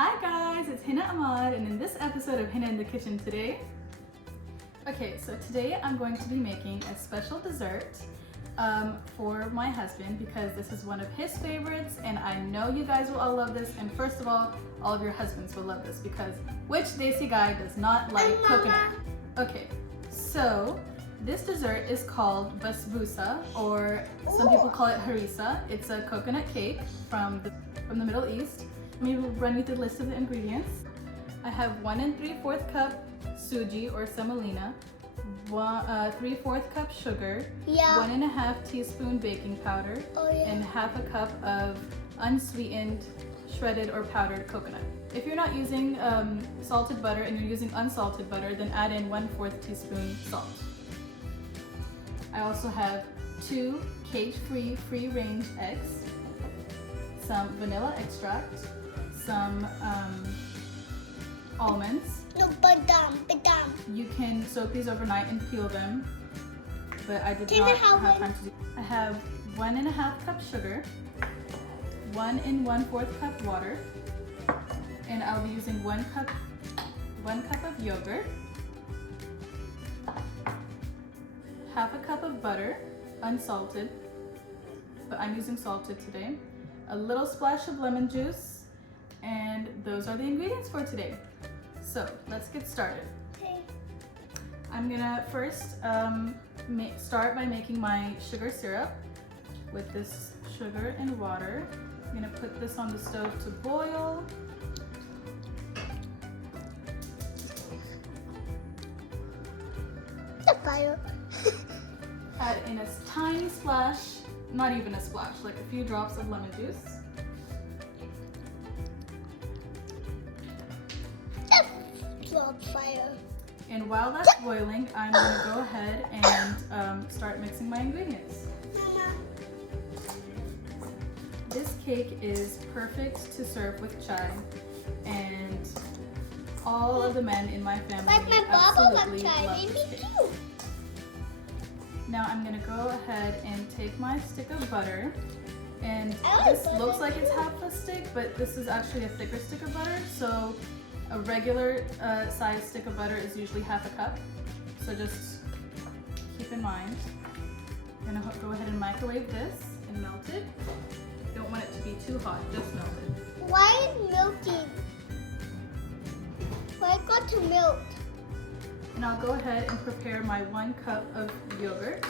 Hi guys, it's Hina Ahmad, and in this episode of Hina in the Kitchen today, so today I'm going to be making a special dessert for my husband because this is one of his favorites and I know you guys will all love this, and first of all of your husbands will love this because which Desi guy does not like coconut? Okay, so this dessert is called Basbousa, or some people call it harissa. It's a coconut cake from the Middle East. Let me run you through the list of the ingredients. I have 1 3/4 cup suji or semolina, 3/4 cup sugar, 1.5 teaspoon baking powder, and half a cup of unsweetened shredded or powdered coconut. If you're not using salted butter and you're using unsalted butter, then add in 1/4 teaspoon salt. I also have 2 cage-free free-range eggs, some vanilla extract, some almonds. No, badam. You can soak these overnight and peel them, but I did not have time to do. I have 1.5 cup sugar, 1 1/4 cup water, and I'll be using 1 cup of yogurt, half a cup of butter, unsalted, but I'm using salted today, a little splash of lemon juice, and those are the ingredients for today. So let's get started. Okay. I'm gonna first start by making my sugar syrup with this sugar and water. I'm gonna put this on the stove to boil. The fire. Add in a tiny splash, not even a splash, like a few drops of lemon juice. Fire. And while that's boiling, I'm gonna go ahead and start mixing my ingredients. Mama. This cake is perfect to serve with chai, and all of the men in my family Like my absolutely chai, love made this me cake. too. Now I'm gonna go ahead and take my stick of butter, and I like this butter looks like it's too. half a stick, but this is actually a thicker stick of butter, so a regular size stick of butter is usually half a cup, so just keep in mind. I'm gonna go ahead and microwave this and melt it. Don't want it to be too hot, just melt it. Why is milking? Why got to melt? And I'll go ahead and prepare my 1 cup of yogurt.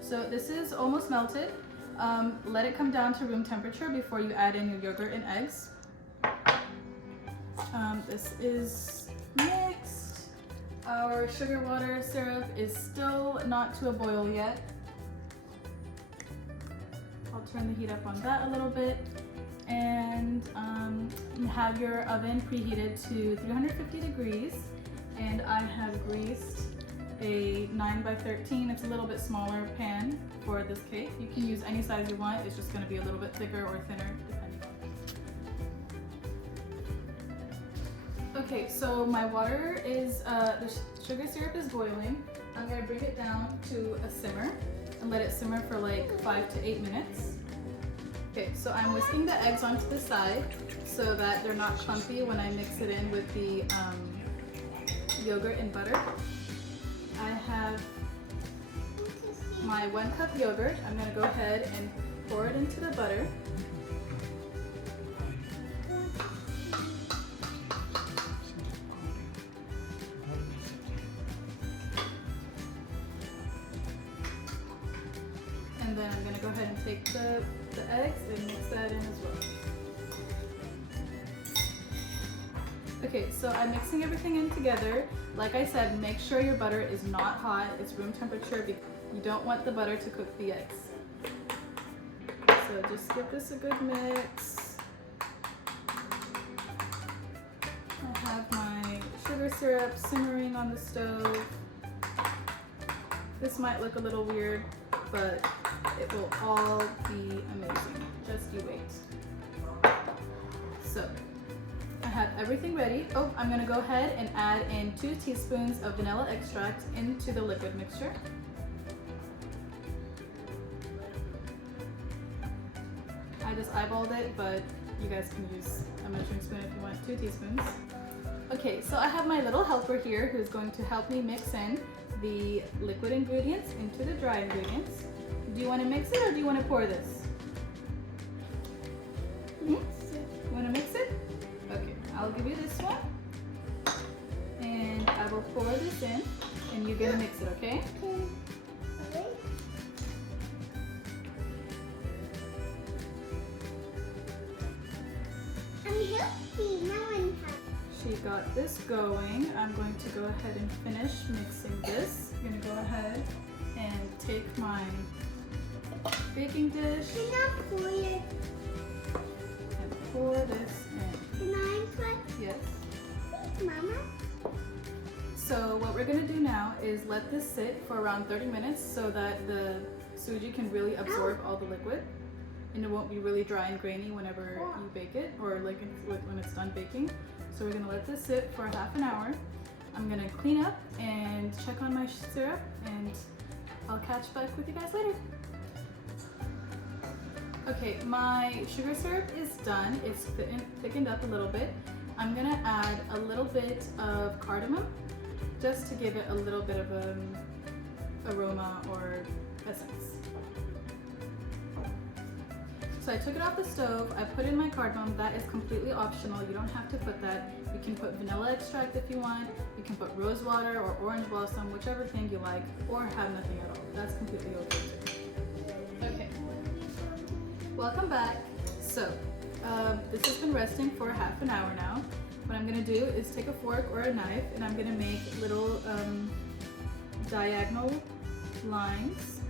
So this is almost melted. Let it come down to room temperature before you add in your yogurt and eggs. This is mixed. Our sugar water syrup is still not to a boil yet. I'll turn the heat up on that a little bit, and have your oven preheated to 350 degrees. And I have greased a 9x13, it's a little bit smaller pan for this cake. You can use any size you want, it's just going to be a little bit thicker or thinner depending on it. Okay, so my water is, the sugar syrup is boiling. I'm going to bring it down to a simmer and let it simmer for like 5 to 8 minutes. Okay, so I'm whisking the eggs onto the side so that they're not clumpy when I mix it in with the yogurt and butter. I have my 1 cup yogurt. I'm going to go ahead and pour it into the butter. And then I'm going to go ahead and take the eggs and mix that in as well. Okay, so I'm mixing everything in together. Like I said, make sure your butter is not hot. It's room temperature because you don't want the butter to cook the eggs. So just give this a good mix. I have my sugar syrup simmering on the stove. This might look a little weird, but it will all be amazing. Just you wait. So I have everything ready. Oh, I'm gonna go ahead and add in 2 teaspoons of vanilla extract into the liquid mixture. I just eyeballed it, but you guys can use a measuring spoon if you want 2 teaspoons. Okay, so I have my little helper here who's going to help me mix in the liquid ingredients into the dry ingredients. Do you want to mix it or do you want to pour this? You want to mix it? Okay, I'll give you this one. And I will pour this in and you're going to mix it, okay? Okay. I'm healthy. Now I'm happy. She got this going. I'm going to go ahead and finish mixing this. I'm going to go ahead and take my baking dish Can I pour it? and pour this in. Can I put? Yes. Mama? So what we're going to do now is let this sit for around 30 minutes so that the suji can really absorb all the liquid and it won't be really dry and grainy whenever you bake it or like when it's done baking. So we're going to let this sit for half an hour. I'm going to clean up and check on my syrup and I'll catch back with you guys later. Okay, my sugar syrup is done. It's thickened up a little bit. I'm going to add a little bit of cardamom just to give it a little bit of an aroma or essence. So I took it off the stove, I put in my cardamom. That is completely optional, you don't have to put that. You can put vanilla extract if you want, you can put rose water or orange blossom, whichever thing you like, or have nothing at all. That's completely okay too. Okay, welcome back. So this has been resting for half an hour now. What I'm gonna do is take a fork or a knife and I'm gonna make little diagonal lines,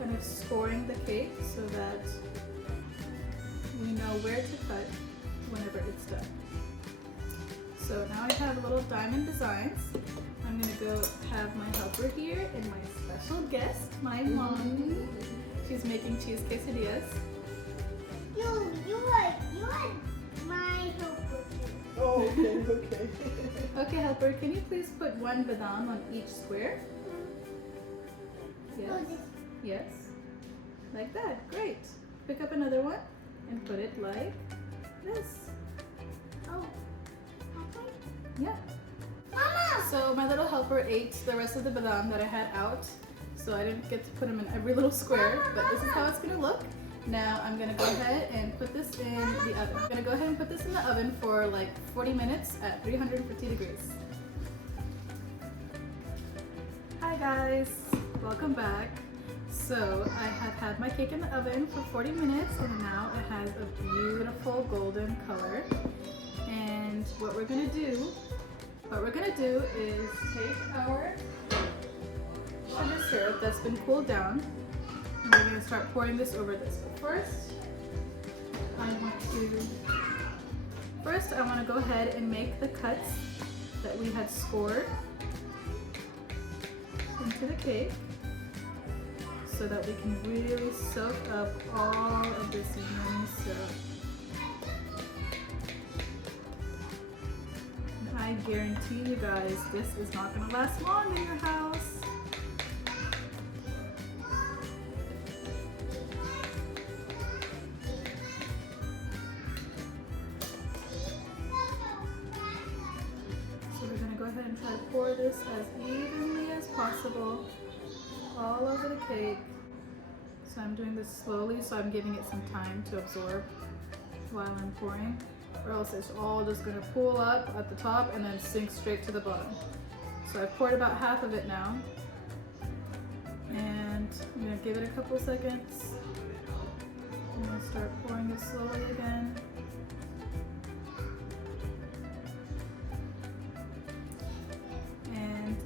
kind of scoring the cake so that we know where to cut whenever it's done. So now I have little diamond designs. I'm gonna go have my helper here and my special guest, my mom. She's making cheese quesadillas. No, you are my helper. Oh, okay, okay. Okay, helper, can you please put 1 badam on each square? Yes. Oh, this. Yes. Like that. Great. Pick up another one and put it like this. Oh. Okay. Yeah. Mama! So my little helper ate the rest of the badam that I had out. So I didn't get to put them in every little square, but this is how it's gonna look. Now I'm gonna go ahead and put this in the oven. I'm gonna go ahead and put this in the oven for like 40 minutes at 350 degrees. Hi guys, welcome back. So I have had my cake in the oven for 40 minutes and now it has a beautiful golden color. And what we're gonna do is take our sugar syrup that's been cooled down and we're gonna start pouring this over this. But first, I want to go ahead and make the cuts that we had scored into the cake so that we can really soak up all of this yummy syrup. And I guarantee you guys, this is not going to last long in your house. So we're going to go ahead and try to pour this as evenly as possible all over the cake. So I'm doing this slowly, so I'm giving it some time to absorb while I'm pouring, or else it's all just gonna pool up at the top and then sink straight to the bottom. So I've poured about half of it now, and I'm gonna give it a couple seconds. I'm gonna start pouring it slowly again.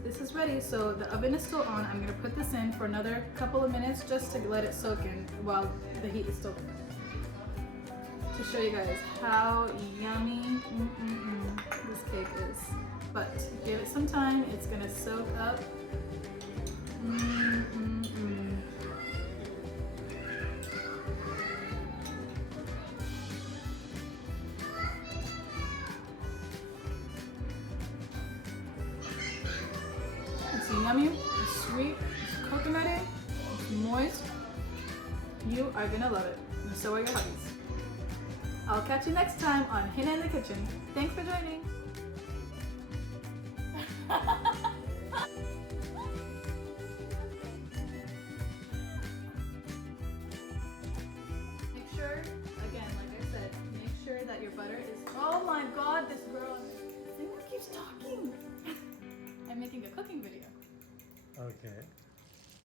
This is ready, so the oven is still on. I'm gonna put this in for another couple of minutes just to let it soak in while the heat is still there. To show you guys how yummy this cake is. But give it some time, it's gonna soak up. It's yummy, it's sweet, it's coconutty, it's moist. You are gonna love it, and so are your hubbies. I'll catch you next time on Hina in the Kitchen. Thanks for joining. Make sure, again, like I said, make sure that your butter is, oh my god, this girl, this thing keeps talking. I'm making a cooking video. Okay.